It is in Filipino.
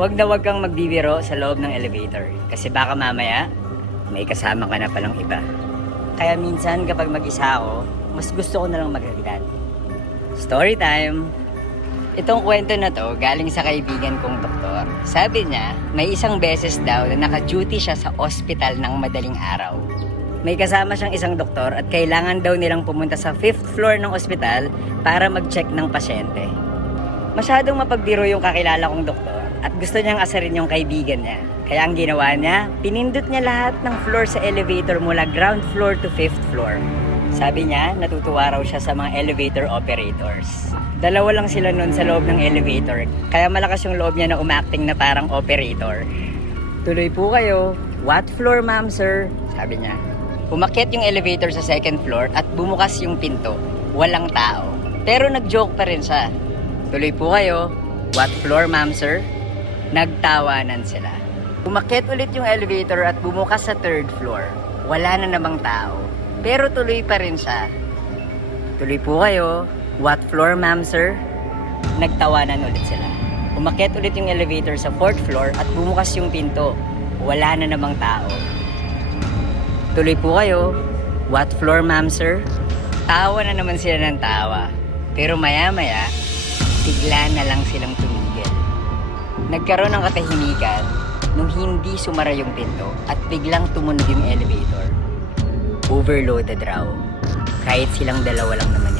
Huwag kang magbibiro sa loob ng elevator kasi baka mamaya may kasama ka na palang iba. Kaya minsan kapag mag-isa ako, mas gusto ko na lang maghagdan. Story time! Itong kwento na to galing sa kaibigan kong doktor. Sabi niya, may isang beses daw na naka-duty siya sa ospital ng madaling araw. May kasama siyang isang doktor at kailangan daw nilang pumunta sa 5th floor ng ospital para mag-check ng pasyente. Masyadong mapagbiro yung kakilala kong doktor at gusto niyang asarin yung kaibigan niya. Kaya ang ginawa niya, pinindot niya lahat ng floor sa elevator mula ground floor to 5th floor. Sabi niya, natutuwa raw siya sa mga elevator operators. Dalawa lang sila nun sa loob ng elevator, kaya malakas yung loob niya na umacting na parang operator. Tuloy po kayo. What floor, ma'am, sir? Sabi niya. Umakyat yung elevator sa 2nd floor at bumukas yung pinto. Walang tao. Pero nag-joke pa rin siya. Tuloy po kayo. What floor, ma'am, sir? Nagtawanan sila. Umakyat ulit yung elevator at bumukas sa 3rd floor. Wala na namang tao. Pero tuloy pa rin siya. Tuloy po kayo. What floor, ma'am, sir? Nagtawanan ulit sila. Umakyat ulit yung elevator sa 4th floor at bumukas yung pinto. Wala na namang tao. Tuloy po kayo. What floor, ma'am, sir? Tawa na naman sila ng tawa. Pero maya-maya, bigla na lang silang tumigil. Nagkaroon ng katahimikan nung hindi sumara yung pinto at biglang tumunog yung elevator. Overloaded raw. Kahit silang dalawa lang naman